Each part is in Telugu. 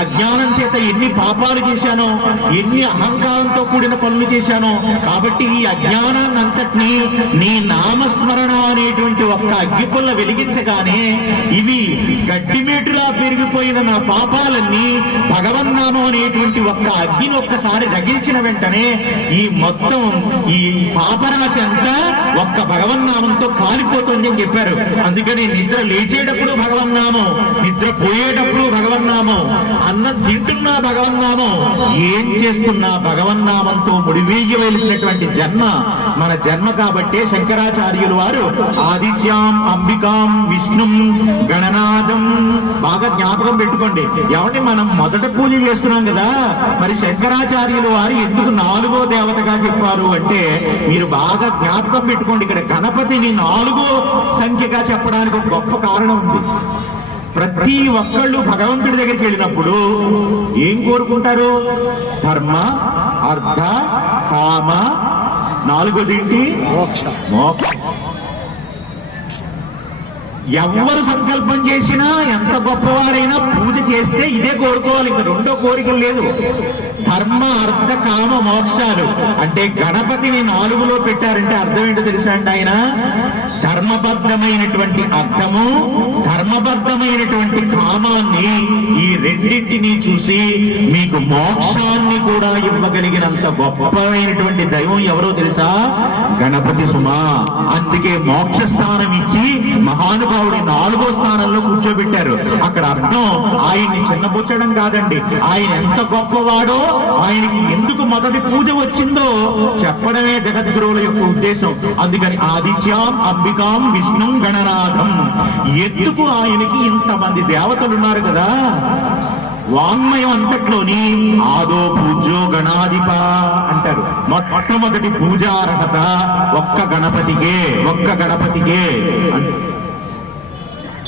అజ్ఞానం చేత ఎన్ని పాపాలు చేశానో ఎన్ని అహంకారంతో కూడిన పనులు చేశానో కాబట్టి ఈ అజ్ఞానాన్ని అంతటినీ నీ నామస్మరణ అనేటువంటి ఒక్క అగ్గిపుల్ల వెలిగించగానే ఇవి గడ్డిమేటులా పెరిగిపోయిన నా పాపాలన్నీ భగవన్నామం అనేటువంటి ఒక్క అగ్గిని ఒక్కసారి రగిల్చిన వెంటనే ఈ మొత్తం ఈ పాపరాశి అంతా ఒక్క భగవన్నామంతో కాలిపోతుంది అని చెప్పారు. అందుకని నిద్ర లేచేటప్పుడు భగవన్నామం నిద్ర పోయేటప్పుడు భగవన్నామం అన్నం తింటున్నా భగవన్నామం ఏం చేస్తున్నా భగవన్నామంతో వెలిసినటువంటి జన్మ మన జన్మ కాబట్టే శంకరాచార్యులు వారు ఆదిత్యాం అంబికాం విష్ణుం గణనాథం. బాగా జ్ఞాపకం పెట్టుకోండి. ఎవరిని మనం మొదట పూజ చేస్తున్నాం కదా మరి శంకరాచార్యులు వారు ఎందుకు నాలుగో దేవతగా చెప్పారు అంటే మీరు బాగా జ్ఞాపకం పెట్టుకోండి. ఇక్కడ గణపతిని నాలుగో సంఖ్యగా చెప్పడానికి ఒక గొప్ప కారణం ఉంది. ప్రతి ఒక్కళ్ళు భగవంతుడి దగ్గరికి వెళ్ళినప్పుడు ఏం కోరుకుంటారు? ధర్మ అర్థ కామ నాలుగోది ఏంటి? మోక్ష. మోక్షం. ఎవరు సంకల్పం చేసినా ఎంత గొప్పవాడైనా పూజ చేస్తే ఇదే కోరుకోవాలి. ఇంకా రెండో కోరికలు లేదు. ధర్మ అర్థ కామ మోక్షాలు. అంటే గణపతిని నాలుగులో పెట్టారంటే అర్థం ఏంటో తెలుసా అండి ఆయన? ధర్మబద్ధమైనటువంటి అర్థము ధర్మబద్ధమైనటువంటి కామాన్ని ఈ రెండింటిని చూసి మీకు మోక్షాన్ని కూడా ఇవ్వగలిగినంత గొప్పమైనటువంటి దైవం ఎవరో తెలుసా? గణపతి సుమా. అందుకే మోక్ష స్థానం ఇచ్చి మహానుభావుడి నాలుగో స్థానంలో కూర్చోబెట్టారు. అక్కడ అర్థం ఆయన్ని చిన్నబుచ్చడం కాదండి. ఆయన ఎంత గొప్పవాడో ఆయనకి ఎందుకు మొదటి పూజ వచ్చిందో చెప్పడమే జగద్గురువుల యొక్క ఉద్దేశం. అందుకని ఆదిత్యాం అంబికాం విష్ణు గణరాధం. ఎందుకు ఆయనకి ఇంతమంది దేవతలు ఉన్నారు కదా. వాంగ్మయం అంతట్లోని ఆదో పూజ్యో గణాధిప అంటారు మొట్టమొదటి పూజార్హత ఒక్క గణపతికే ఒక్క గణపతికే అంటారు.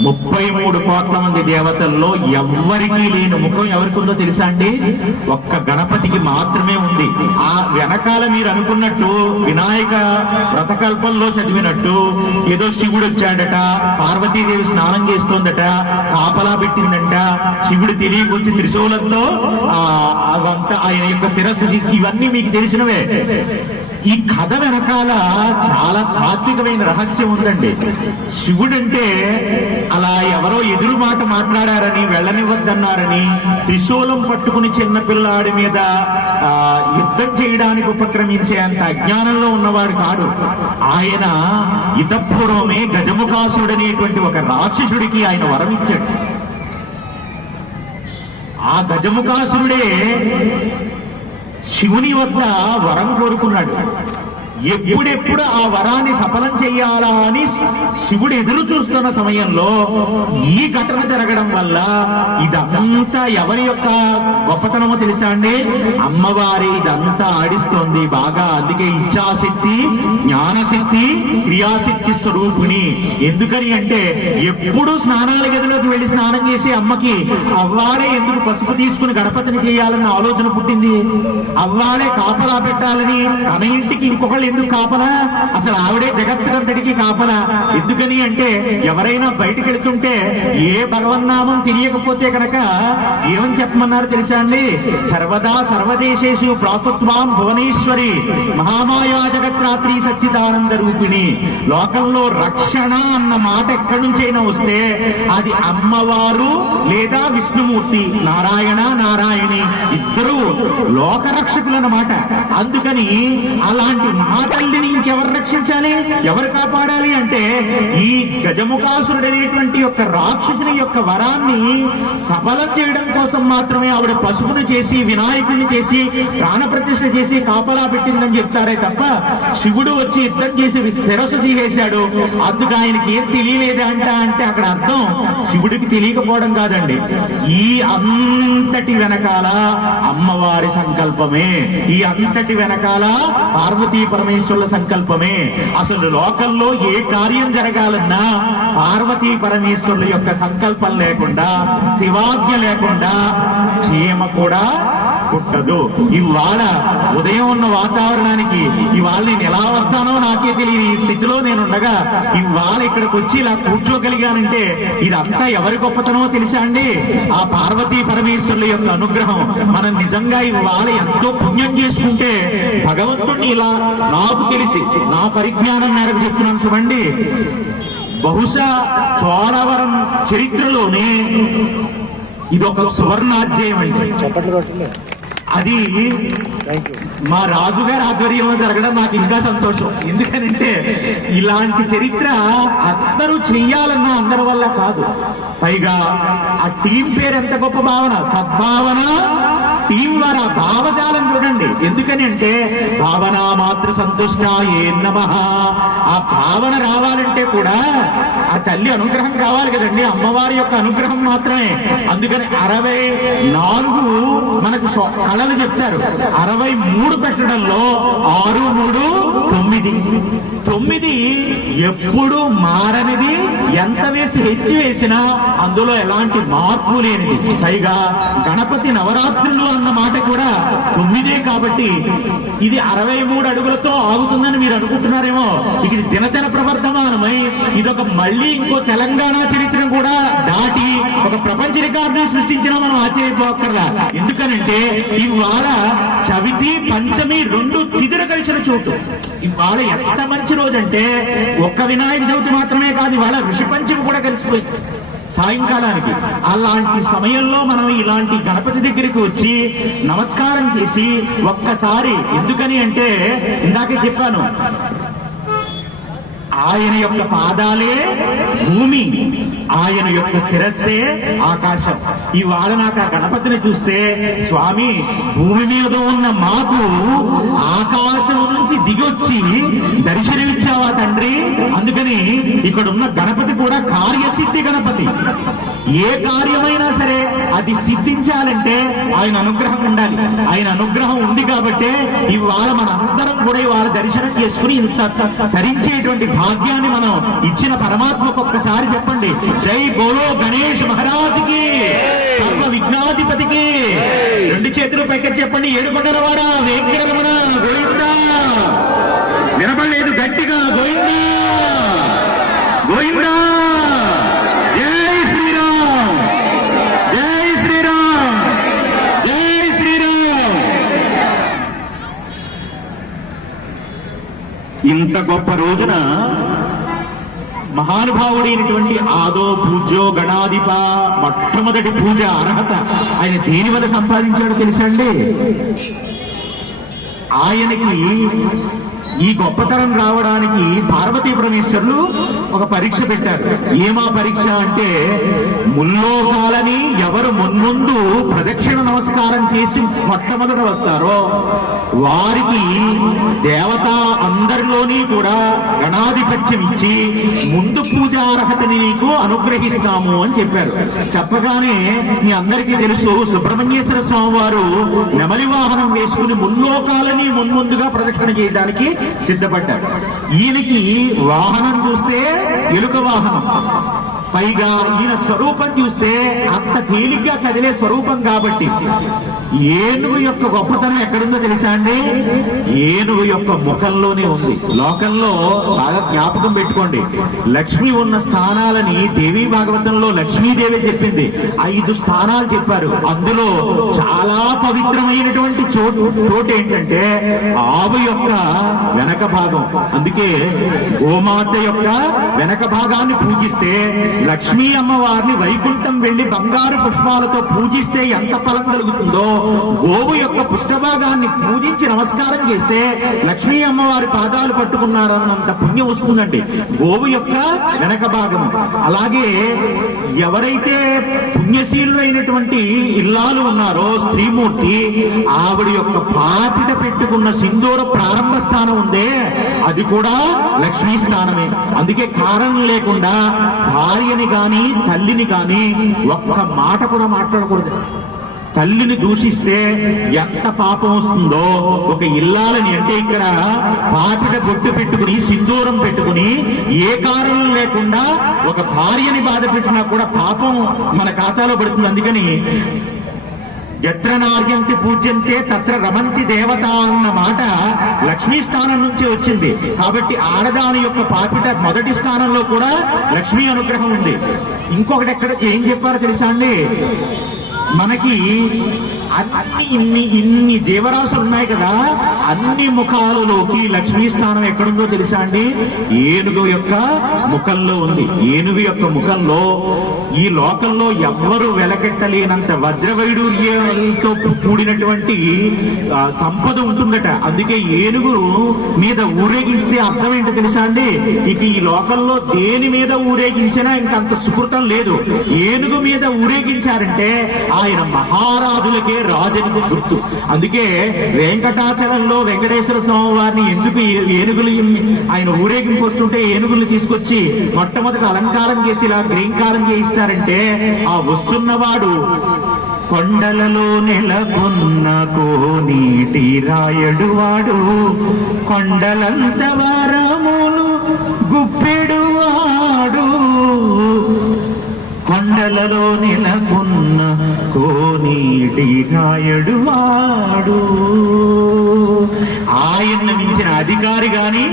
ముప్పై మూడు కోట్ల మంది దేవతల్లో ఎవ్వరికీ లేని ముఖం ఎవరికి ఉందో తెలుసా అండి? ఒక్క గణపతికి మాత్రమే ఉంది. ఆ వెనకాల మీరు అనుకున్నట్టు వినాయక వ్రతకల్పంలో చదివినట్టు ఏదో శివుడు వచ్చాడట పార్వతీదేవి స్నానం చేస్తోందట కాపలా పెట్టిందంట శివుడు తెలియకొచ్చి త్రిశూలంతో ఆ అదంతా ఆయన యొక్క శిరస్సు తీసి ఇవన్నీ మీకు తెలిసినవే. ఈ కథ వెనకాల చాలా తాత్వికమైన రహస్యం ఉందండి. శివుడంటే అలా ఎవరో ఎదురు మాట మాట్లాడారని వెళ్ళనివ్వద్దన్నారని త్రిశూలం పట్టుకుని చిన్న పిల్లాడి మీద యుద్ధం చేయడానికి ఉపక్రమించే అంత అజ్ఞానంలో ఉన్నవాడు కాడు. ఆయన ఇతపూర్వమే గజముఖాసుడనేటువంటి ఒక రాక్షసుడికి ఆయన వరం ఇచ్చాడు ఆ గజముఖాసురుడే శివుని వద్ద వరం కోరుకున్నాడు. ఎప్పుడెప్పుడు ఆ వరాన్ని సఫలం చెయ్యాలా అని శివుడు ఎదురు చూస్తున్న సమయంలో ఈ ఘటన జరగడం వల్ల ఇదంతా ఎవరి యొక్క గొప్పతనమో తెలుసా అండి? అమ్మవారి ఇదంతా ఆడిస్తోంది. బాగా అందుకే ఇచ్ఛాశక్తి జ్ఞానశక్తి క్రియాశక్తి స్వరూపిణి. ఎందుకని అంటే ఎప్పుడు స్నానాల గదిలోకి వెళ్ళి స్నానం చేసి అమ్మకి అవ్వాలే ఎందుకు పసుపు తీసుకుని గణపతిని చేయాలన్న ఆలోచన పుట్టింది? అవ్వాలే కాపలా పెట్టాలని తన ఇంటికి ఇంకొకళ్ళు ఎందుకు కాపలా? అసలు ఆవిడే జగత్తుకంతటికి కాపలా. ఎందుకని అంటే ఎవరైనా బయటికి వెళ్తుంటే ఏ భగవన్నామం తెలియకపోతే కనుక ఏమని చెప్పమన్నారు తెలుసా అండి? సర్వదా సర్వదేశేషు ప్రాకృత్వాం భువనేశ్వరి మహామాయా జగత్రాత్రి సచ్చిదానంద రూపిణి. లోకంలో రక్షణ అన్న మాట ఎక్కడి నుంచైనా వస్తే అది అమ్మవారు లేదా విష్ణుమూర్తి నారాయణ నారాయణి ఇద్దరు లోక రక్షకులు అన్నమాట అందుకని అలాంటి తల్లిని ఇంకెవరు రక్షించాలి? ఎవరు కాపాడాలి అంటే ఈ గజముఖాసురుడు అనేటువంటి యొక్క రాక్షసుని యొక్క వరాన్ని సఫలం చేయడం కోసం మాత్రమే ఆవిడ పశువును చేసి వినాయకుడిని చేసి ప్రాణప్రతిష్ఠ చేసి కాపలా పెట్టిందని చెప్తారే తప్ప శివుడు వచ్చి యుద్ధం చేసి శిరస్సు తీసేశాడు. అందుకు ఆయనకి ఏం తెలియలేదా అంట అంటే అక్కడ అర్థం శివుడికి తెలియకపోవడం కాదండి. ఈ అంతటి వెనకాల అమ్మవారి సంకల్పమే. ఈ అంతటి వెనకాల పార్వతీ పరమేశ్వరుల సంకల్పమే. అసలు లోకంలో ఏ కార్యం జరగాలన్నా పార్వతీ పరమేశ్వరుల యొక్క సంకల్పం లేకుండా శివాజ్ఞ లేకుండా చీమ కూడా పుట్టదు. ఇవాళ ఉదయం ఉన్న వాతావరణానికి ఇవాళ నేను ఎలా వస్తానో నాకే తెలియని ఈ స్థితిలో నేను ఉండగా ఇవాళ ఇక్కడికి వచ్చి ఇలా కూర్చోగలిగానంటే ఇదంతా ఎవరి గొప్పతనమో తెలుసా అండి? ఆ పార్వతీ పరమేశ్వరుల యొక్క అనుగ్రహం. మనం నిజంగా ఇవాళ ఎంతో పుణ్యం చేసుకుంటే భగవంతుణ్ణి ఇలా నాకు తెలిసి నా పరిజ్ఞానం మేరకు చెప్తున్నాను చూడండి. బహుశా చోళవరం చరిత్రలోనే ఇది ఒక సువర్ణాధ్యాయం అండి. చప్పట్లు కొట్టండి అది మా రాజుగారి ఆధ్వర్యంలో జరగడం నాకు ఇంకా సంతోషం. ఎందుకనంటే ఇలాంటి చరిత్ర అందరూ చెయ్యాలన్న అందరి వల్ల కాదు. పైగా ఆ టీం పేరు ఎంత గొప్ప భావన? సద్భావన టీం వారి ఆ భావజాలం చూడండి. ఎందుకని అంటే భావన మాతృ సంతుష్ట ఏ నమ. ఆ భావన రావాలంటే కూడా ఆ తల్లి అనుగ్రహం కావాలి కదండి. అమ్మవారి యొక్క అనుగ్రహం మాత్రమే. అందుకని అరవై నాలుగు మనకు కళలు చెప్తారు. అరవై మూడు పెట్టడంలో ఆరు మూడు తొమ్మిది. తొమ్మిది ఎప్పుడు మారనిది ఎంత వేసి హెచ్చి వేసినా అందులో ఎలాంటి మార్పు లేనిది. పైగా గణపతి నవరాత్రులు అన్న మాట కూడా తొమ్మిదే కాబట్టి ఇది అరవై మూడు అడుగులతో ఆగుతుందని మీరు అనుకుంటున్నారేమో. ఇది దినదిన ప్రవర్ధమానమై ఇదొక మళ్ళీ ఇంకో తెలంగాణ చరిత్రను కూడా దాటి ఒక ప్రపంచ రికార్డుని సృష్టించిన మనం ఆశ్చర్యపోకర్లా ఎందుకనంటే ఇవాళ చవితి పంచమి రెండు తిథులు కలిసిన చోటు. ఇవాళ ఎంత మంచి రోజు అంటే ఒక్క వినాయక చవితి మాత్రమే కాదు ఇవాళ ఋషి పంచమి కూడా కలిసిపోయింది. సాయంకాలానికి. అలాంటి సమయంలో మనం ఇలాంటి గణపతి దగ్గరికి వచ్చి నమస్కారం చేసి ఒక్కసారి ఎందుకని అంటే ఇందాకే చెప్పాను. ఆయన యొక్క పాదాలే భూమి. ఆయన యొక్క శిరస్సే ఆకాశం. ఇవాళ నాకు ఆ గణపతిని చూస్తే స్వామి భూమి మీద ఉన్న మాకు ఆకాశం నుంచి దిగొచ్చి దర్శనమిచ్చావా తండ్రి? అందుకని ఇక్కడ ఉన్న గణపతి కూడా కార్యసిద్ధి గణపతి. ఏ కార్యమైనా సరే అది సిద్ధించాలంటే ఆయన అనుగ్రహం ఉండాలి. ఆయన అనుగ్రహం ఉంది కాబట్టే ఇవాళ మన అందరం కూడా ఇవాళ దర్శనం చేసుకుని ఇంత ధరించేటువంటి భాగ్యాన్ని మనం ఇచ్చిన పరమాత్మకు ఒక్కసారి చెప్పండి. జై బోలో గణేష్ మహారాజుకి సర్వ విఘ్నాధిపతికి. రెండు చేతులు పైకి చెప్పండి. ఏడుకొండల వాడ వెంకటరమణ గోవిందా. వినపడలేదు గట్టిగా గోవిందా. గోవిందా. జై శ్రీరామ్. జై శ్రీరామ్. జై శ్రీరామ్. ఇంత గొప్ప రోజున? మహానుభావుడైనటువంటి ఆదో పూజ్యో గణాధిప మొట్టమొదటి పూజ అర్హత. ఆయన దేని వల్ల సంపాదించాడో తెలుసండి ఆయనకి ఈ గొప్పతనం రావడానికి పార్వతీ పరమేశ్వరులు ఒక పరీక్ష పెట్టారు. ఏమా పరీక్ష అంటే ముల్లోకాలని ఎవరు మున్ముందు ప్రదక్షిణ నమస్కారం చేసి మొట్టమొదట వస్తారో వారికి దేవత అందరిలోని కూడా గణాధిపత్యం ఇచ్చి ముందు పూజార్హతని నీకు అనుగ్రహిస్తాము అని చెప్పారు. చెప్పగానే మీ అందరికీ తెలుసు సుబ్రహ్మణ్యేశ్వర స్వామి వారు నెమలి వాహనం వేసుకుని ముల్లోకాలని మున్ముందుగా ప్రదక్షిణ చేయడానికి సిద్ధపడ్డారు ఈయనకి వాహనం చూస్తే ఎలుక వాహనం. పైగా ఈయన స్వరూపం చూస్తే అంత తేలిగ్గా కదిలే స్వరూపం కాబట్టి. ఏనుగు యొక్క గొప్పతనం ఎక్కడుందో తెలుసా అండి? ఏనుగు యొక్క ముఖంలోనే ఉంది. లోకంలో బాగా జ్ఞాపకం పెట్టుకోండి. లక్ష్మి ఉన్న స్థానాలని దేవి భాగవతంలో లక్ష్మీదేవి చెప్పింది. ఐదు స్థానాలు చెప్పారు. అందులో చాలా పవిత్రమైనటువంటి చోటు చోటు ఏంటంటే ఆవు యొక్క వెనక భాగం. అందుకే గోమాత యొక్క వెనక భాగాన్ని పూజిస్తే లక్ష్మీ అమ్మవారిని వైకుంఠం వెళ్ళి బంగారు పుష్పాలతో పూజిస్తే ఎంత ఫలం కలుగుతుందో? గోవు యొక్క పుష్పభాగాన్ని పూజించి నమస్కారం చేస్తే లక్ష్మీ అమ్మవారి పాదాలు పట్టుకున్నారన్నంత పుణ్యం వస్తుందండి. గోవు యొక్క వెనక భాగం. అలాగే ఎవరైతే పుణ్యశీలులైనటువంటి ఇల్లాలు ఉన్నారో స్త్రీమూర్తి ఆవిడ యొక్క పాపిట పెట్టుకున్న సింధూర ప్రారంభ స్థానం ఉందే అది కూడా లక్ష్మీ స్థానమే. అందుకే కారణం లేకుండా భార్యని గాని తల్లిని గాని ఒక్క మాట కూడా మాట్లాడకూడదు. తల్లిని దూషిస్తే ఎంత పాపం వస్తుందో ఒక ఇల్లాలని అంటే ఇక్కడ పాటిక బొట్టు పెట్టుకుని సింధూరం పెట్టుకుని ఏ కారణం లేకుండా ఒక భార్యని బాధ పెట్టినా కూడా పాపం మన ఖాతాలో పడుతుంది. అందుకని ఎత్ర నార్యంతి పూజ్యంతే తత్ర రమంతి దేవత అన్న మాట లక్ష్మీ స్థానం నుంచి వచ్చింది. కాబట్టి ఆడదాని యొక్క పాపిట మొదటి స్థానంలో కూడా లక్ష్మీ అనుగ్రహం ఉంది. ఇంకొకటి ఎక్కడ ఏం చెప్పారో తెలుసా అండి? మనకి అన్ని ఇన్ని ఇన్ని జీవరాశులు ఉన్నాయి కదా. అన్ని ముఖాలలోకి లక్ష్మీ స్థానం ఎక్కడుందో తెలుసా అండి? ఏనుగు యొక్క ముఖంలో ఉంది. ఏనుగు యొక్క ముఖంలో ఈ లోకంలో ఎవ్వరు వెలకెట్టలేనంత వజ్రవైడూర్యంతో కూడినటువంటి సంపద ఉంటుందట. అందుకే ఏనుగు మీద ఊరేగిస్తే అర్థం ఏంటో తెలుసా అండి? ఇక ఈ లోకంలో దేని మీద ఊరేగించినా ఇంకంత సుకృతం లేదు. ఏనుగు మీద ఊరేగించారంటే ఆయన మహారాజులకే రాజని గుర్తు. అందుకే వెంకటాచలంలో వెంకటేశ్వర స్వామి వారిని ఎందుకు ఏనుగులు ఆయన ఊరేగింపు వస్తుంటే ఏనుగులు తీసుకొచ్చి మొట్టమొదటి అలంకారం చేసి ఇలా గ్రీంకారం చేయిస్తారంటే ఆ వస్తున్నవాడు కొండలలో నెలకొన్న కోనీటి రాయడు వాడు. కొండలంత వారములు గుప్పెడు వాడు. కొండలలో నెలకొన్న కోనీటి నాయుడు వాడు. ఆయన్ను మించిన అధికారి గాని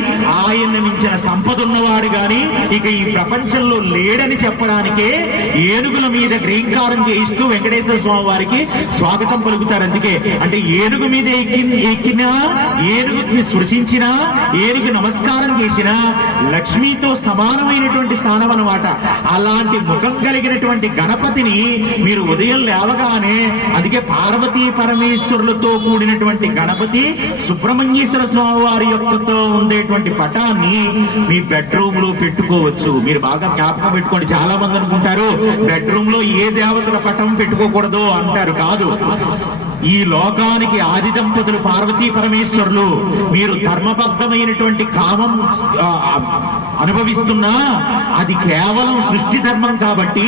ఆయన్ని మించిన సంపద ఉన్నవాడు గాని ఇక ఈ ప్రపంచంలో లేడని చెప్పడానికే ఏనుగుల మీద గ్రీంకారం చేయిస్తూ వెంకటేశ్వర స్వామి వారికి స్వాగతం పలుకుతారు. అందుకే అంటే ఏనుగు మీద ఎక్కి ఎక్కినా ఏనుగుని సృష్టించినా ఏనుగు నమస్కారం చేసినా లక్ష్మితో సమానమైనటువంటి స్థానం అనమాట అలాంటి ముఖం కలిగినటువంటి గణపతిని మీరు ఉదయం లేవగానే అందుకే పార్వతీ పరమేశ్వరులతో కూడినటువంటి గణపతి సుబ్రహ్మణ్యేశ్వర స్వామి వారి యొక్కతో ఉండేటువంటి పటాన్ని మీ బెడ్రూమ్లో పెట్టుకోవచ్చు. మీరు బాగా జ్ఞాపకం పెట్టుకోండి. చాలా మంది అనుకుంటారు బెడ్రూమ్లో ఏ దేవతల పటం పెట్టుకోకూడదు అంటారు. కాదు. ఈ లోకానికి ఆది దంపతులు పార్వతీ పరమేశ్వరులు. మీరు ధర్మబద్ధమైనటువంటి కామం అనుభవిస్తున్నా అది కేవలం సృష్టి ధర్మం కాబట్టి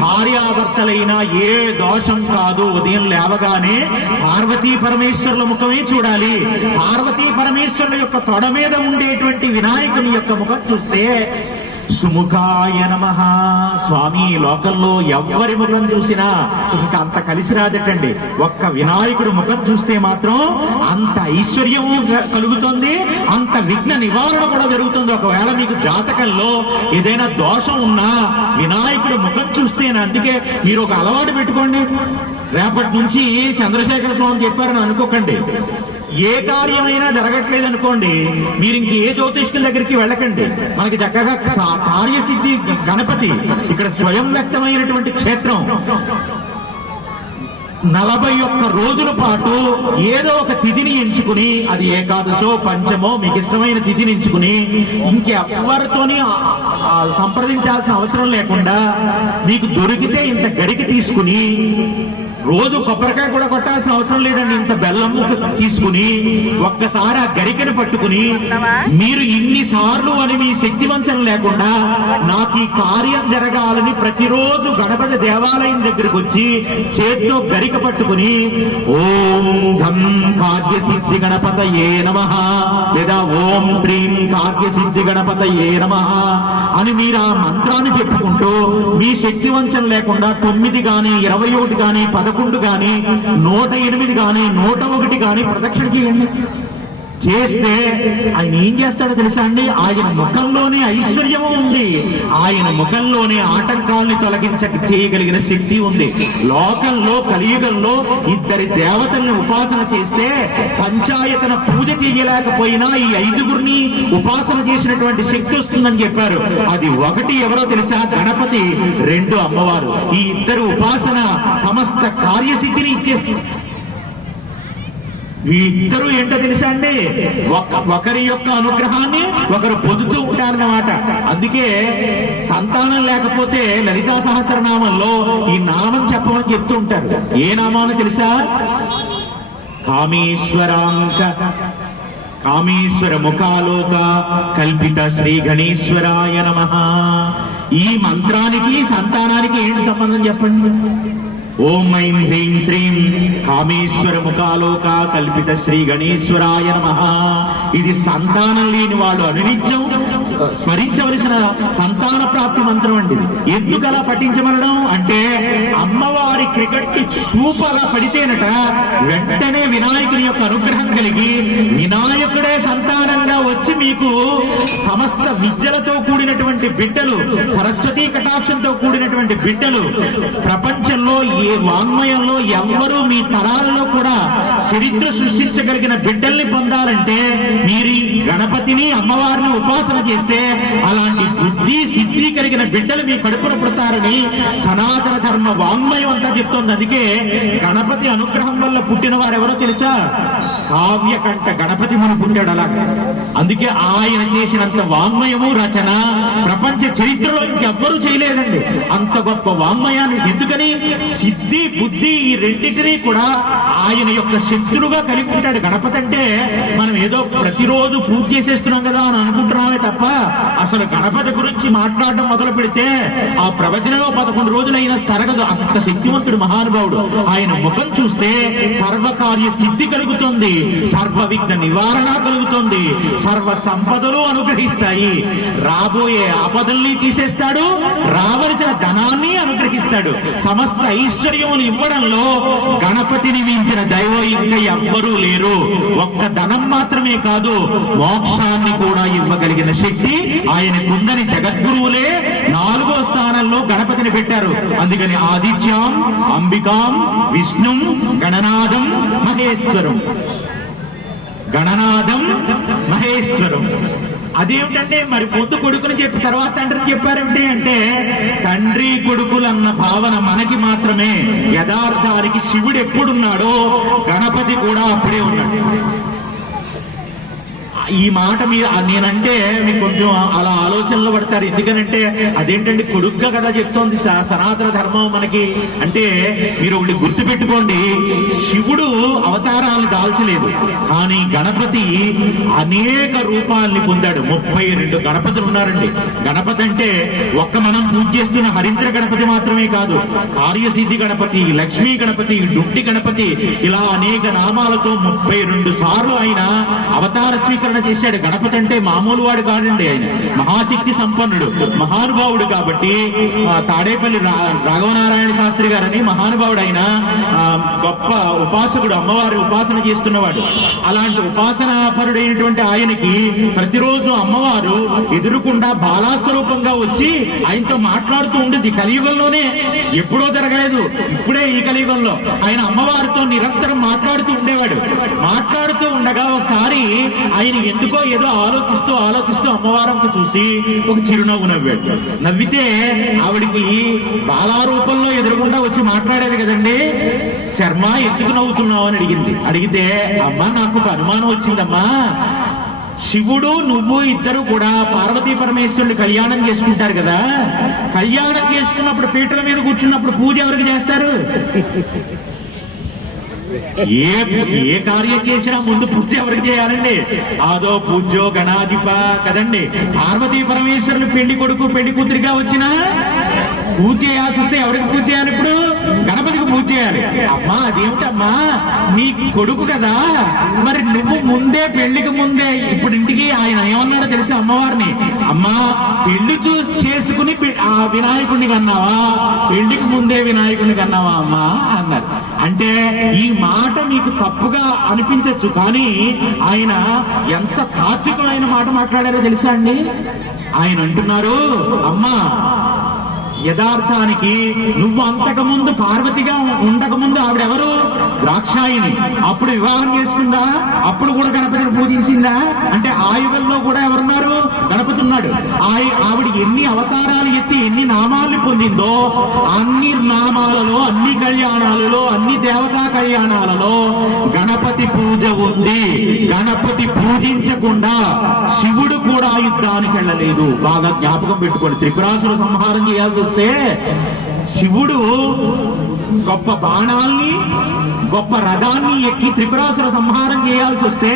భార్యాభర్తలైన ఏ దోషం కాదు. ఉదయం లేవగానే పార్వతీ పరమేశ్వరుల ముఖమే చూడాలి. పార్వతీ పరమేశ్వరుల యొక్క తొడ మీద ఉండేటువంటి వినాయకుని యొక్క ముఖం చూస్తే సుముఖాయ నమ. స్వామి లోకల్లో లోకంలో ఎవ్వరి ముఖం చూసినా ఇంకా అంత కలిసి రాదటండి. ఒక్క వినాయకుడు ముఖం చూస్తే మాత్రం అంత ఐశ్వర్యము కలుగుతుంది అంత విఘ్న నివారణ కూడా జరుగుతుంది. ఒకవేళ మీకు జాతకంలో ఏదైనా దోషం ఉన్నా వినాయకుడు ముఖం చూస్తేనే అందుకే మీరు ఒక అలవాటు పెట్టుకోండి. రేపటి నుంచి చంద్రశేఖర స్వామి చెప్పారని అనుకోకండి. ఏ కార్యమైనా జరగట్లేదు అనుకోండి మీరు ఇంక ఏ జ్యోతిష్కుల దగ్గరికి వెళ్ళకండి. మనకి చక్కగా సా- కార్యసిద్ధి గణపతి ఇక్కడ స్వయం వ్యక్తమైనటువంటి క్షేత్రం. నలభై ఒక్క రోజుల పాటు ఏదో ఒక తిథిని ఎంచుకుని అది ఏకాదశో పంచమో మీకు ఇష్టమైన తిథిని ఎంచుకుని ఇంకెవ్వరితోని సంప్రదించాల్సిన అవసరం లేకుండా మీకు దొరికితే ఇంత గరికి తీసుకుని రోజు కొబ్బరికాయ కూడా కొట్టాల్సిన అవసరం లేదండి. ఇంత బెల్లం ముక్క తీసుకుని ఒక్కసారి ఆ గరికెను పట్టుకుని మీరు ఇన్ని సార్లు అని మీ శక్తి వంచన లేకుండా నాకు ఈ కార్యం జరగాలని ప్రతిరోజు గణపతి దేవాలయం దగ్గరికి వచ్చి చేత్తో గరిక పట్టుకుని ఓం ఘం కార్య సిద్ధి గణపత ఏ నమ. లేదా ఓం శ్రీం కార్య సిద్ధి గణపత ఏ నమ అని మీరు ఆ మంత్రాన్ని చెప్పుకుంటూ మీ శక్తి వంచన లేకుండా తొమ్మిది గాని ఇరవై ఒకటి గాని పదకొండు కానీ నూట ఎనిమిది కానీ నూట ఒకటి కానీ ప్రదక్షిణ చేయండి చేస్తే ఆయన ఏం చేస్తాడో తెలుసా అండి? ఆయన ముఖంలోనే ఐశ్వర్యము ఉంది. ఆయన ముఖంలోనే ఆటంకాల్ని తొలగించ చేయగలిగిన శక్తి ఉంది. లోకంలో కలియుగంలో ఇద్దరి దేవతల్ని ఉపాసన చేస్తే పంచాయతన పూజ చేయలేకపోయినా ఈ ఐదుగురిని ఉపాసన చేసినటువంటి శక్తి వస్తుందని చెప్పారు. అది ఒకటి ఎవరో తెలుసా? గణపతి రెండు అమ్మవారు. ఈ ఇద్దరు ఉపాసన సమస్త కార్యసిద్ధిని ఇచ్చేస్తుంది ఈ ఇద్దరు ఏంటో తెలుసా అండి? ఒక- ఒకరి యొక్క అనుగ్రహాన్ని ఒకరు పొందుతూ ఉంటారన్నమాట. అందుకే సంతానం లేకపోతే లలితా సహస్రనామంలో ఈ నామం చెప్పమని చెప్తూ ఉంటారు. ఏ నామాన్ని తెలుసా? కామేశ్వరాంక. కామేశ్వర ముఖాలోక కల్పిత శ్రీ గణేశ్వరాయ నమ. ఈ మంత్రానికి సంతానానికి ఏంటి సంబంధం చెప్పండి? ఓం ఐం హ్రీం శ్రీం కామేశ్వర ముఖాలోక కల్పిత శ్రీ గణేశ్వరాయ నమ. ఇది సంతానం లేని వాడు అనునిత్యం స్మరించవలసిన సంతాన ప్రాప్తి మంత్రం అండి ఎందుకలా ఎందుకు అలా పఠించమనడం అంటే అమ్మవారి క్రికెట్ చూపు అలా పడితేనట వెంటనే వినాయకుని యొక్క అనుగ్రహం కలిగి వినాయకుడే సంతానంగా వచ్చి మీకు సమస్త విద్యలతో కూడినటువంటి బిడ్డలు సరస్వతీ కటాక్షంతో కూడినటువంటి బిడ్డలు ప్రపంచంలో ఏ వాంగ్మయంలో ఎవ్వరూ మీ తరాలలో కూడా చరిత్ర సృష్టించగలిగిన బిడ్డల్ని పొందాలంటే మీరు గణపతిని అమ్మవారిని ఉపాసన చేస్తే అలాంటి బుద్ధి సిద్ధి కలిగిన బిడ్డలు మీ కడుపున పుడతారని సనాతన ధర్మ వాంగ్మయం అంతా చెప్తోంది. అందుకే గణపతి అనుగ్రహం వల్ల పుట్టిన వారు ఎవరో తెలుసా కావ్యకంఠ గణపతి మన పుట్టాడు అలా అందుకే ఆయన చేసినంత వాంగ్మయము రచన ప్రపంచ చరిత్రలో ఇంకెవ్వరూ చేయలేదండి. అంత గొప్ప వాంగ్మయాన్ని ఎందుకని? సిద్ధి బుద్ధి ఈ రెండింటినీ కూడా ఆయన యొక్క శక్తులుగా కలిగి ఉంటాడు గణపతి అంటే మనం ఏదో ప్రతిరోజు పూజ చేసేస్తున్నాం కదా అని అనుకుంటున్నామే తప్ప అసలు గణపతి గురించి మాట్లాడడం మొదలు పెడితే ఆ ప్రవచనంలో పదకొండు రోజులైన తరగదు అంత శక్తివంతుడు మహానుభావుడు. ఆయన ముఖం చూస్తే సర్వకార్య సిద్ధి కలుగుతుంది సర్వ విఘ్న నివారణ కలుగుతుంది సర్వ సంపదలు అనుగ్రహిస్తాయి. రాబోయే ఆపదల్ని తీసేస్తాడు రావలసిన ధనాన్ని అనుగ్రహిస్తాడు. సమస్త ఐశ్వర్యములు ఇవ్వడంలో గణపతిని మించిన దైవం ఇంకా ఎవ్వరూ లేరు. ఒక్క ధనం మాత్రమే కాదు మోక్షాన్ని కూడా ఇవ్వగలిగిన శక్తి ఆయనకుందని జగద్గురువులే నాలుగో స్థానంలో గణపతిని పెట్టారు. అందుకని ఆదిత్యం అంబికాం విష్ణుం గణనాథం మహేశ్వరం. గణనాథం మహేశ్వరం. అదేమిటంటే మరి పొద్దు కొడుకుని చెప్పి తర్వాత తండ్రిని చెప్పారేమిటి అంటే తండ్రి కొడుకులన్న భావన మనకి మాత్రమే. యథార్థానికి శివుడు ఎప్పుడున్నాడో గణపతి కూడా అప్పుడే ఉన్నాడు. ఈ మాట మీరు నేనంటే మీకు కొంచెం అలా ఆలోచనలో పడతారు. ఎందుకనంటే అదేంటంటే కొడుగ్గా కదా చెప్తోంది స- సనాతన ధర్మం మనకి. అంటే మీరు ఒకటి గుర్తుపెట్టుకోండి శివుడు అవతారాలను దాల్చలేదు. కానీ గణపతి అనేక రూపాల్ని పొందాడు. ముప్పై రెండు గణపతులు ఉన్నారండి. గణపతి అంటే ఒక్క మనం పూజ చేస్తున్న హరింద్ర గణపతి మాత్రమే కాదు కార్యసిద్ధి గణపతి లక్ష్మీ గణపతి డుంటి గణపతి ఇలా అనేక నామాలతో ముప్పై రెండు సార్లు ఆయన అవతార స్వీకరణ చేశాడు. గణపతి అంటే మామూలు వాడు కాడండి ఆయన. మహాశక్తి సంపన్నుడు మహానుభావుడు కాబట్టి తాడేపల్లి రాఘవనారాయణ శాస్త్రి గారని మహానుభావుడు ఆయన గొప్ప ఉపాసకుడు అమ్మవారి ఉపాసన చేస్తున్నవాడు. అలాంటి ఉపాసనాపరుడైనటువంటి ఆయనకి ప్రతిరోజు అమ్మవారు ఎదురుకుండా బాలాస్వరూపంగా వచ్చి ఆయనతో మాట్లాడుతూ ఉండేది. కలియుగంలోనే ఎప్పుడో జరగలేదు. ఇప్పుడే ఈ కలియుగంలో. ఆయన అమ్మవారితో నిరంతరం మాట్లాడుతూ ఉండేవాడు. మాట్లాడుతూ ఉండగా ఒకసారి ఆయన ఎందుకో ఏదో ఆలోచిస్తూ ఆలోచిస్తూ అమ్మవారంకు చూసి ఒక చిరునవ్వు నవ్వాడు. నవ్వితే ఆవిడికి బాలారూపంలో ఎదురుకుండా వచ్చి మాట్లాడేది కదండి? శర్మ ఎందుకు నవ్వుతున్నావు అని అడిగింది. అడిగితే అమ్మా నాకు ఒక అనుమానం వచ్చిందమ్మా. శివుడు నువ్వు ఇద్దరు కూడా పార్వతీ పరమేశ్వరుడు కళ్యాణం చేసుకుంటారు కదా? కళ్యాణం చేసుకున్నప్పుడు పీటల మీద కూర్చున్నప్పుడు పూజ ఎవరికి చేస్తారు? ఏ ఏ కార్యం చేసినా ముందు పూజ ఎవరికి చేయాలండి? ఆదో పూజో గణాధిప కదండి. పార్వతీ పరమేశ్వరుని పెళ్ళి కొడుకు పెళ్ళి కూతురిగా వచ్చినా పూజ చేయాల్సి వస్తే ఎవరికి పూజ చేయాలి ఇప్పుడు? గణపతికి పూజ చేయాలి. అమ్మా అదేమిటమ్మా? నీ కొడుకు కదా. మరి నువ్వు ముందే పెళ్ళికి ముందే ఇప్పుడు ఇంటికి ఆయన ఏమన్నాడో తెలిసి అమ్మవారిని? అమ్మా పెళ్ళి చూ చేసుకుని ఆ వినాయకుడిని కన్నావా? పెళ్ళికి ముందే వినాయకుడిని కన్నావా అమ్మా? అన్నారు. అంటే ఈ మాట మీకు తప్పుగా అనిపించవచ్చు కానీ ఆయన ఎంత తాత్వికమైన మాట మాట్లాడారో తెలుసా అండి? ఆయన అంటున్నారు అమ్మా యథార్థానికి నువ్వు అంతకుముందు పార్వతిగా ఉండకముందు ఆవిడెవరు? ద్రాక్షాయిని. అప్పుడు వివాహం చేసుకుందా? అప్పుడు కూడా గణపతిని పూజించిందా? అంటే ఆ యుగంలో కూడా ఎవరున్నారు? గణపతి ఉన్నాడు ఆవిడ ఎన్ని అవతారాలు ఎత్తి ఎన్ని నామాలు పొందిందో అన్ని నామాలలో అన్ని కళ్యాణాలలో అన్ని దేవతా కళ్యాణాలలో గణపతి పూజ ఉంది. గణపతి పూజించకుండా శివుడు కూడా యుద్ధానికి వెళ్ళలేదు. బాగా జ్ఞాపకం పెట్టుకోండి త్రిపురాసుర సంహారం చేయాల్సి చూస్తే శివుడు గొప్ప బాణాల్ని గొప్ప రథాన్ని ఎక్కి త్రిపురాసుర సంహారం చేయాల్సి వస్తే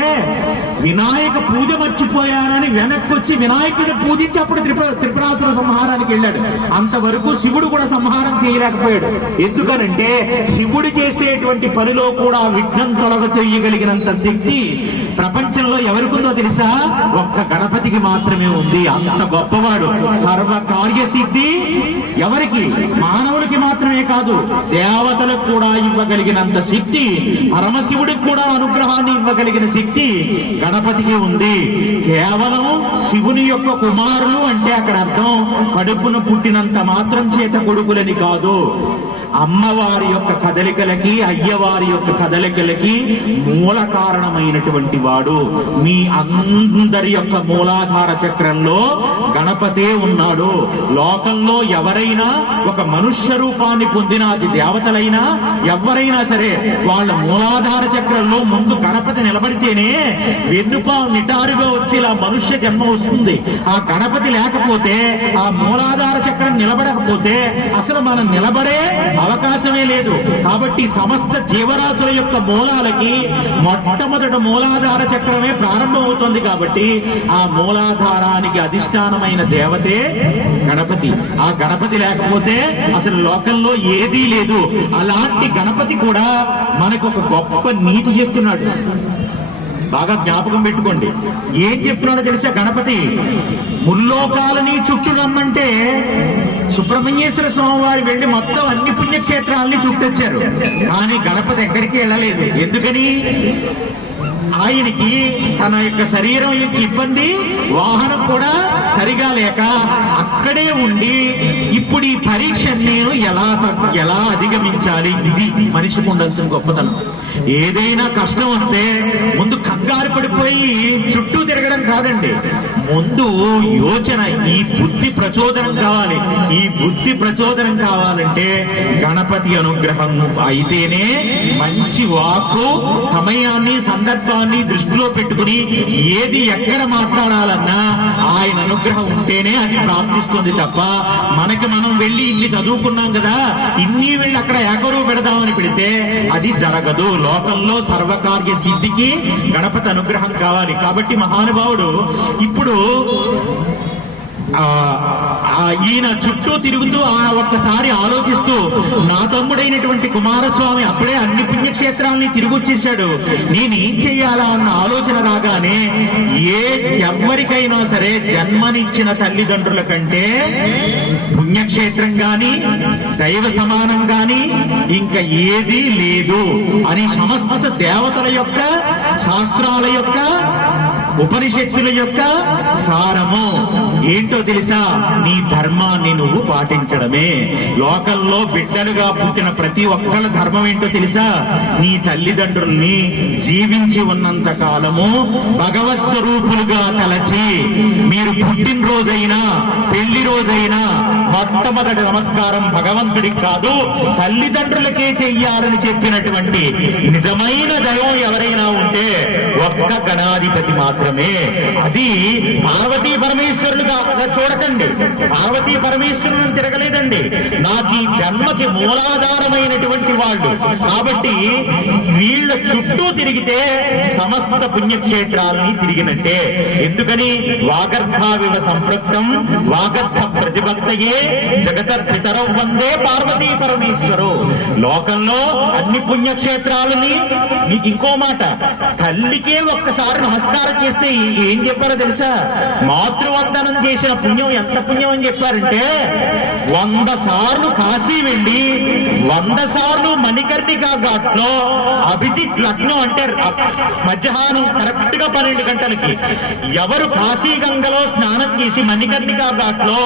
వినాయక పూజ మర్చిపోయానని వెనక్కి వచ్చి వినాయకుడిని పూజించి అప్పుడు త్రిపుర త్రిపురాసుర సంహారానికి వెళ్ళాడు. అంతవరకు శివుడు కూడా సంహారం చేయలేకపోయాడు. ఎందుకనంటే శివుడు చేసేటువంటి పనిలో కూడా విఘ్నం తొలగ చేయగలిగినంత శక్తి ప్రపంచంలో ఎవరికుందో తెలుసా? ఒక్క గణపతికి మాత్రమే ఉంది. అంత గొప్పవాడు. సర్వ కార్యసిద్ధి ఎవరికి? మానవులకి మాత్రమే కాదు దేవతలకు కూడా ఇవ్వగలిగినంత శక్తి పరమశివుడికి కూడా అనుగ్రహాన్ని ఇవ్వగలిగిన శక్తి గణపతికి ఉంది. కేవలం శివుని యొక్క కుమారులు అంటే అక్కడ అర్థం. కడుపున పుట్టినంత మాత్రం చేత కొడుకులని కాదు. అమ్మవారి యొక్క కదలికలకి అయ్యవారి యొక్క కదలికలకి మూల కారణమైనటువంటి వాడు. మీ అందరి యొక్క మూలాధార చక్రంలో గణపతే ఉన్నాడు. లోకంలో ఎవరైనా ఒక మనుష్య రూపాన్ని పొందిన అది దేవతలైనా ఎవరైనా సరే వాళ్ళ మూలాధార చక్రంలో ముందు గణపతి నిలబడితేనే వెన్నుపా నిటారుగా వచ్చి ఇలా మనుష్య జన్మ వస్తుంది. ఆ గణపతి లేకపోతే ఆ మూలాధార చక్రం నిలబడకపోతే అసలు మనం నిలబడే అవకాశమే లేదు. కాబట్టి సమస్త జీవరాశుల యొక్క మూలాలకి మొట్టమొదట మూలాధార చక్రమే ప్రారంభమవుతుంది కాబట్టి ఆ మూలాధారానికి అధిష్టానమైన దేవతే గణపతి. ఆ గణపతి లేకపోతే అసలు లోకంలో ఏదీ లేదు. అలాంటి గణపతి కూడా మనకు ఒక గొప్ప నీతి చెప్తున్నాడు. బాగా జ్ఞాపకం పెట్టుకోండి. ఏం చెప్తున్నాడో తెలుసా గణపతి? ముల్లోకాలని చుట్టూ రమ్మంటే సుబ్రహ్మణ్యేశ్వర స్వామి వారు వెళ్ళి మొత్తం అన్ని పుణ్యక్షేత్రాలని చుట్టొచ్చారు కానీ గణపతి ఎక్కడికి వెళ్ళలేదు. ఎందుకని? ఆయనకి తన యొక్క శరీరం యొక్క ఇబ్బంది వాహనం కూడా సరిగా లేక అక్కడే ఉండి ఇప్పుడు ఈ పరీక్ష నేను ఎలా ఎలా అధిగమించాలి? ఇది మనిషికి ఉండాల్సిన గొప్పతనం. ఏదైనా కష్టం వస్తే ముందు కంగారు పడిపోయి చుట్టూ తిరగడం కాదండి. ముందు యోచన ఈ బుద్ధి ప్రచోదనం కావాలి. ఈ బుద్ధి ప్రచోదనం కావాలంటే గణపతి అనుగ్రహం అయితేనే మంచి వాక్కు సమయాన్ని సందర్భాన్ని దృష్టిలో పెట్టుకుని ఏది ఎక్కడ మాట్లాడాలన్నా ఆయన అనుగ్రహం ఉంటేనే అది ప్రాప్తిస్తుంది తప్ప మనకి మనం వెళ్ళి ఇన్ని చదువుకున్నాం కదా ఇన్ని వెళ్ళి అక్కడ ఎగరు పెడదామని పెడితే అది జరగదు. లోకంలో సర్వకార్య సిద్ధికి గణపతి అనుగ్రహం కావాలి. కాబట్టి మహానుభావుడు ఇప్పుడు ఈయన చుట్టూ తిరుగుతూ ఆ ఒక్కసారి ఆలోచిస్తూ నా తమ్ముడైనటువంటి కుమారస్వామి అప్పుడే అన్ని పుణ్యక్షేత్రాలని తిరిగి వచ్చేసాడు నేను ఏం చెయ్యాలా అన్న ఆలోచన రాగానే ఏ ఎవ్వరికైనా సరే జన్మనిచ్చిన తల్లిదండ్రుల కంటే పుణ్యక్షేత్రం గాని దైవ సమానం గాని ఇంకా ఏదీ లేదు. అని సమస్త దేవతల యొక్క శాస్త్రాల యొక్క ఉపనిషత్తుల యొక్క సారము. ఏంటో తెలుసా? నీ ధర్మాన్ని నువ్వు పాటించడమే. లోకంలో బిడ్డలుగా పుట్టిన ప్రతి ఒక్కళ్ళ ధర్మం ఏంటో తెలుసా? నీ తల్లిదండ్రుల్ని జీవించి ఉన్నంత కాలము భగవత్ స్వరూపులుగా తలచి మీరు పుట్టినరోజైనా పెళ్ళి రోజైనా మొట్టమొదటి నమస్కారం భగవంతుడికి కాదు తల్లిదండ్రులకే చెయ్యాలని చెప్పినటువంటి నిజమైన దైవం ఎవరైనా ఉంటే ఒక్క గణాధిపతి మాత్రమే. అది పార్వతీ పరమేశ్వరుడుగా చూడకండి. పార్వతీ పరమేశ్వరులను తిరగలేదండి. నాకు ఈ జన్మకి మూలాధారమైనటువంటి వాళ్ళు. కాబట్టి వీళ్ళ చుట్టూ తిరిగితే సమస్త పుణ్యక్షేత్రాలని తిరిగినట్టే. ఎందుకని? వాగర్థావివ సంపృక్తం వాగర్థ ప్రతిభక్తయే జగత పితరం వందే పార్వతీ పరమేశ్వరు. లోకంలో అన్ని పుణ్యక్షేత్రాలని మీకు ఇంకో మాట తల్లికే ఒక్కసారి నమస్కారం చేసి ఈ- ఏం చెప్పారో తెలుసా? మాతృవందనం చేసిన పుణ్యం ఎంత పుణ్యం అని చెప్పారంటే వంద సార్లు కాశీ వెళ్ళి వంద సార్లు మణికర్ణికా ఘాట్లో అభిజిత్ లగ్నం అంటే మధ్యాహ్నం కరెక్ట్గా పన్నెండు గంటలకి ఎవరు కాశీ గంగలో స్నానం చేసి మణికర్ణికా ఘాట్లో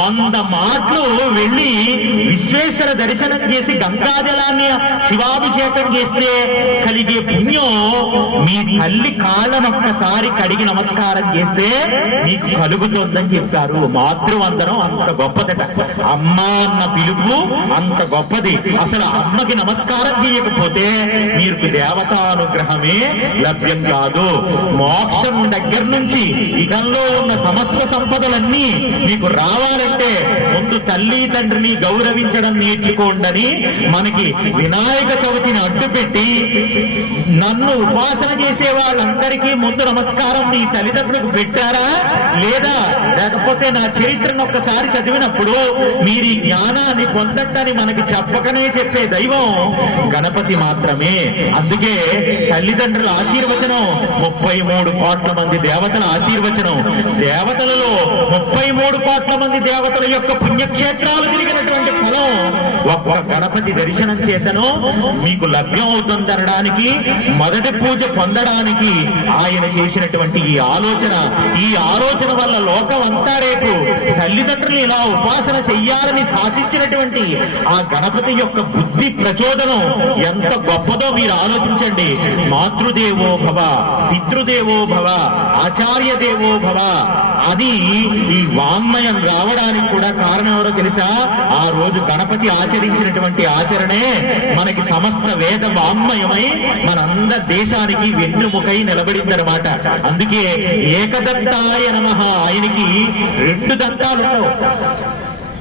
వంద మాటలు వెళ్ళి విశ్వేశ్వర దర్శనం చేసి గంగాజలాన్ని శివాభిషేకం చేస్తే కలిగే పుణ్యం మీ తల్లి కాళ్ళనొక్కసారి ఒక్కసారి కడిగి నమస్కారం చేస్తే మీకు కలుగుతుందని చెప్పారు. మాతృవందనం అంత గొప్పదట. అమ్మ అన్న పిలుపు అంత గొప్పది. అసలు అమ్మకి నమస్కారం చేయకపోతే మీకు దేవతానుగ్రహమే లభ్యం కాదు. మోక్షం దగ్గర నుంచి ఇదంలో ఉన్న సమస్త సంపదలన్నీ మీకు రావాలంటే ముందు తల్లి తండ్రిని గౌరవించడం నేర్చుకోండి మనకి వినాయక చవితిని అడ్డుపెట్టి నన్ను ఉపాసన చేసే వాళ్ళందరికీ ముందు నమస్కారం మీ తల్లిదండ్రులకు పెట్టారా? లేదా? లేకపోతే నా చరిత్రను ఒక్కసారి చదివినప్పుడు మీరు ఈ జ్ఞానాన్ని పొందట్టని మనకి చెప్పకనే చెప్పే దైవం గణపతి మాత్రమే. అందుకే తల్లిదండ్రుల ఆశీర్వచనం ముప్పై మూడు కోట్ల మంది దేవతల ఆశీర్వచనం. దేవతలలో ముప్పై మూడు కోట్ల మంది దేవతల యొక్క పుణ్యక్షేత్రాలు తిరిగినటువంటి ఫలం ఒక్క గణపతి దర్శనం చేతను మీకు లభ్యం అవుతుందనడానికి మొదటి పూజ పొందడానికి ఆయన చేసినటువంటి ఈ ఆలోచన ఈ ఆలోచన వల్ల లోకం అంతా రేపు తల్లిదండ్రులు ఇలా ఉపాసన చెయ్యాలని శాసించినటువంటి ఆ గణపతి యొక్క బుద్ధి ప్రచోదనం ఎంత గొప్పదో మీరు ఆలోచించండి. మాతృదేవో భవ పితృదేవో భవ ఆచార్య దేవో భవ అది ఈ వాంగ్మయం రావడానికి కూడా కారణం ఎవరో తెలుసా? ఆ రోజు గణపతి ఆచరించినటువంటి ఆచరణే మనకి సమస్త వేద వాంగ్మయమై మనందరి దేశానికి వెన్నుముకై నిలబడిందనమాట అందుకే ఏకదంతాయ నమ. ఆయనకి రెండు దంతాలు